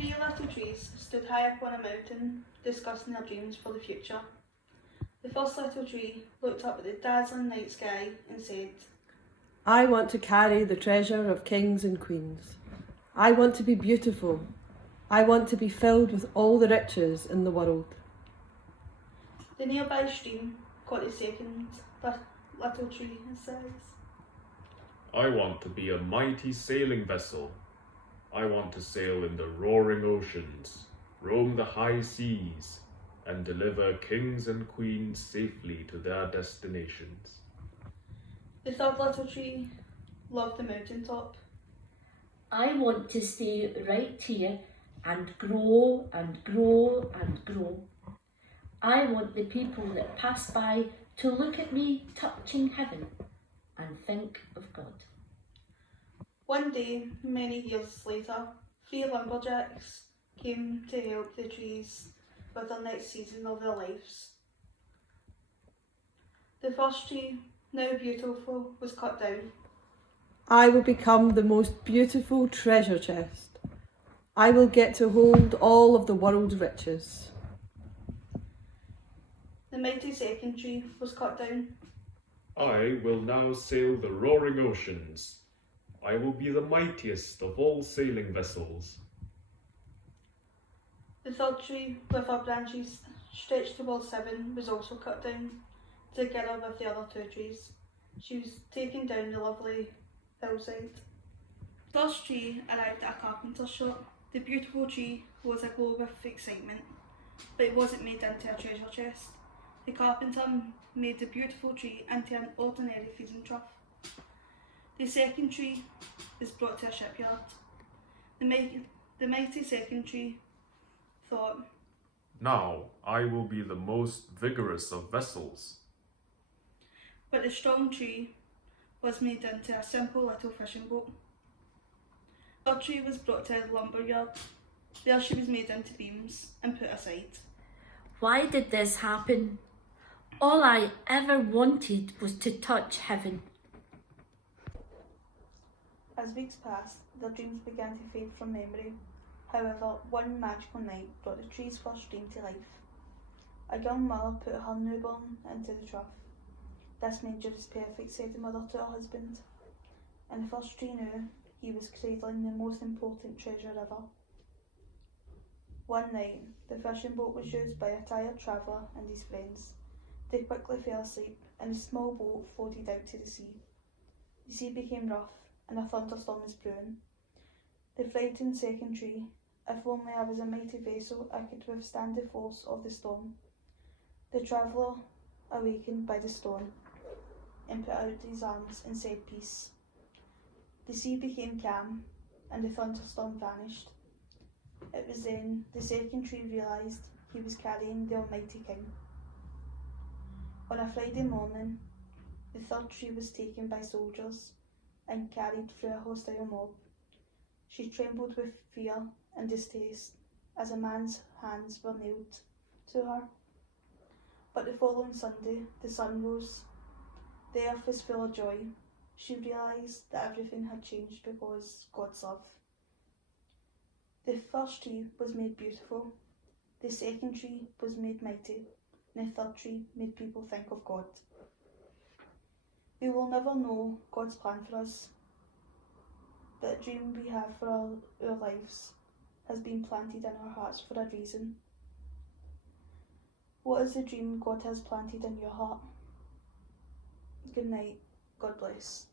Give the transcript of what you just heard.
Three little trees stood high up on a mountain, discussing their dreams for the future. The first little tree looked up at the dazzling night sky and said, I want to carry the treasure of kings and queens. I want to be beautiful. I want to be filled with all the riches in the world. The nearby stream caught the second little tree and says, I want to be a mighty sailing vessel. I want to sail in the roaring oceans, roam the high seas, and deliver kings and queens safely to their destinations. The third little tree loved the mountaintop. I want to stay right here and grow and grow and grow. I want the people that pass by to look at me touching heaven and think of God. One day, many years later, 3 lumberjacks came to help the trees with their next season of their lives. The first tree, now beautiful, was cut down. I will become the most beautiful treasure chest. I will get to hold all of the world's riches. The mighty second tree was cut down. I will now sail the roaring oceans. I will be the mightiest of all sailing vessels. The third tree, with her branches stretched towards heaven, was also cut down, together with the other 2 trees. She was taken down the lovely hillside. The first tree arrived at a carpenter's shop. The beautiful tree was aglow with excitement, but it wasn't made into a treasure chest. The carpenter made the beautiful tree into an ordinary feeding trough. The second tree is brought to a shipyard. The mighty second tree thought, Now I will be the most vigorous of vessels. but the strong tree was made into a simple little fishing boat. The third tree was brought to a lumber yard. There she was made into beams and put aside. Why did this happen? All I ever wanted was to touch heaven. As weeks passed, their dreams began to fade from memory. However, one magical night brought the tree's first dream to life. A young mother put her newborn into the trough. This manger is perfect, said the mother to her husband. And the first tree knew he was cradling the most important treasure ever. One night, the fishing boat was used by a tired traveller and his friends. They quickly fell asleep, and the small boat floated out to the sea. The sea became rough, and a thunderstorm was brewing. The frightened second tree, if only I was a mighty vessel, I could withstand the force of the storm. The traveller, awakened by the storm, and put out his arms and said peace. The sea became calm, and the thunderstorm vanished. It was then the second tree realised he was carrying the Almighty King. On a Friday morning, the third tree was taken by soldiers and carried through a hostile mob. She trembled with fear and distaste as a man's hands were nailed to her. But the following Sunday, the sun rose. The earth was full of joy. She realised that everything had changed because God's love. The first tree was made beautiful, the second tree was made mighty, and the third tree made people think of God. We will never know God's plan for us. That dream we have for our lives has been planted in our hearts for a reason. What is the dream God has planted in your heart? Good night. God bless.